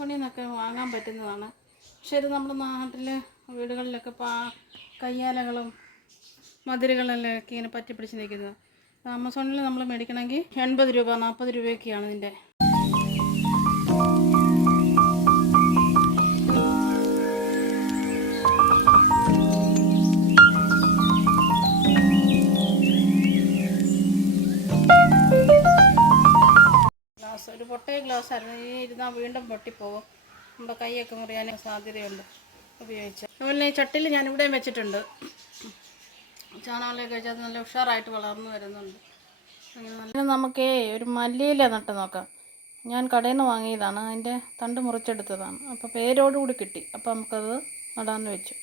ആമസോണിൽ നിന്നൊക്കെ വാങ്ങാൻ പറ്റുന്നതാണ്. പക്ഷേ ഇത് നമ്മുടെ നാട്ടിലെ വീടുകളിലൊക്കെ കയ്യാലകളും മതിലുകളെല്ലാം ഒക്കെ ഇങ്ങനെ പറ്റി പിടിച്ച് നിൽക്കുന്നത്. ആമസോണിൽ നമ്മൾ മേടിക്കണമെങ്കിൽ 80 രൂപ 40 രൂപയൊക്കെയാണ് ഇതിൻ്റെ. ഒരു പൊട്ടിയ ഗ്ലാസ് ആയിരുന്നു. ഈ ഇരുന്നാൽ വീണ്ടും പൊട്ടിപ്പോകും. നമ്മുടെ കൈയൊക്കെ മുറിയാനും സാധ്യതയുണ്ട് ഉപയോഗിച്ച്. അതുപോലെ ഈ ചട്ടിയിൽ ഞാനിവിടെയും വെച്ചിട്ടുണ്ട്. ചാണകമൊക്കെ കഴിച്ചാൽ അത് നല്ല ഉഷാറായിട്ട് വളർന്നു വരുന്നുണ്ട്. അങ്ങനെ നല്ല നമുക്ക് ഒരു മല്ലിയില നട്ട് നോക്കാം. ഞാൻ കടയിൽ നിന്ന് വാങ്ങിയതാണ്. അതിൻ്റെ തണ്ട് മുറിച്ചെടുത്തതാണ്. അപ്പോൾ പേരോടുകൂടി കിട്ടി. അപ്പോൾ നമുക്കത് നടാമെന്ന് വെച്ചു.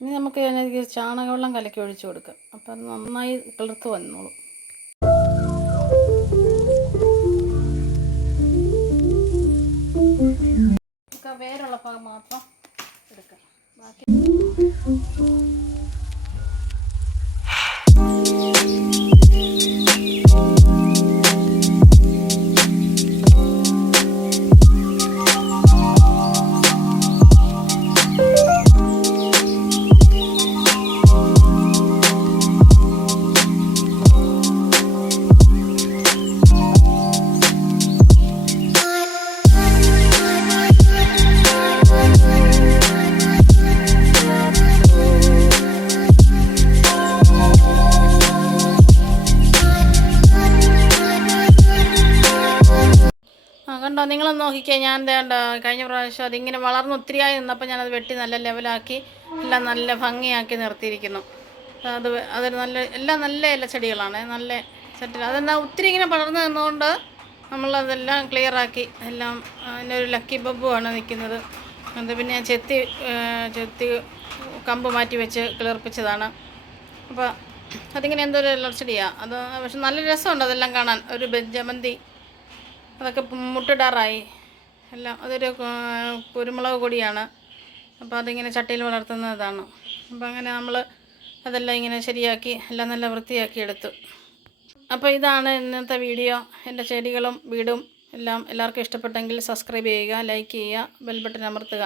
ഇനി നമുക്ക് അതിനകത്ത് ചാണകവെള്ളം കലക്കി ഒഴിച്ചു കൊടുക്കാം. അപ്പം അത് നന്നായി കിളിർത്ത് വന്നോളും. നമുക്ക് വേരുള്ള ഭാഗം മാത്രം എടുക്കാം. ബാക്കി കണ്ടോ, നിങ്ങളൊന്ന് നോക്കിക്കേ. ഞാൻ വേണ്ട കഴിഞ്ഞ പ്രാവശ്യം അതിങ്ങനെ വളർന്ന് ഒത്തിരിയായി നിന്നപ്പോൾ ഞാനത് വെട്ടി നല്ല ലെവലാക്കി എല്ലാം നല്ല ഭംഗിയാക്കി നിർത്തിയിരിക്കുന്നു. അതൊരു എല്ലാം നല്ല ഇലച്ചെടികളാണ്. നല്ല സെറ്റിൽ അതെന്താ ഒത്തിരി ഇങ്ങനെ വളർന്ന് നിന്നുകൊണ്ട് നമ്മളതെല്ലാം ക്ലിയറാക്കി. എല്ലാം അതിനൊരു ലക്കി ബബ്ബുമാണ് നിൽക്കുന്നത്. അത് പിന്നെ ഞാൻ ചെത്തി കമ്പ് മാറ്റി വെച്ച് കിളിർപ്പിച്ചതാണ്. അപ്പോൾ അതിങ്ങനെ എന്തോ ഒരു ഇലച്ചെടിയാണ് അത്. പക്ഷെ നല്ല രസമുണ്ട് അതെല്ലാം കാണാൻ. ഒരു ജമന്തി അതൊക്കെ മുട്ടിടാറായി എല്ലാം. അതൊരു കുരുമുളക് കൊടിയാണ്. അപ്പോൾ അതിങ്ങനെ ചട്ടിയിൽ വളർത്തുന്നതാണ്. അപ്പോൾ അങ്ങനെ നമ്മൾ അതെല്ലാം ഇങ്ങനെ ശരിയാക്കി എല്ലാം നല്ല വൃത്തിയാക്കി എടുത്തു. അപ്പോൾ ഇതാണ് ഇന്നത്തെ വീഡിയോ. എൻ്റെ ചെടികളും വീടും എല്ലാം എല്ലാവർക്കും ഇഷ്ടപ്പെട്ടെങ്കിൽ സബ്സ്ക്രൈബ് ചെയ്യുക, ലൈക്ക് ചെയ്യുക, ബെൽ ബട്ടൺ അമർത്തുക.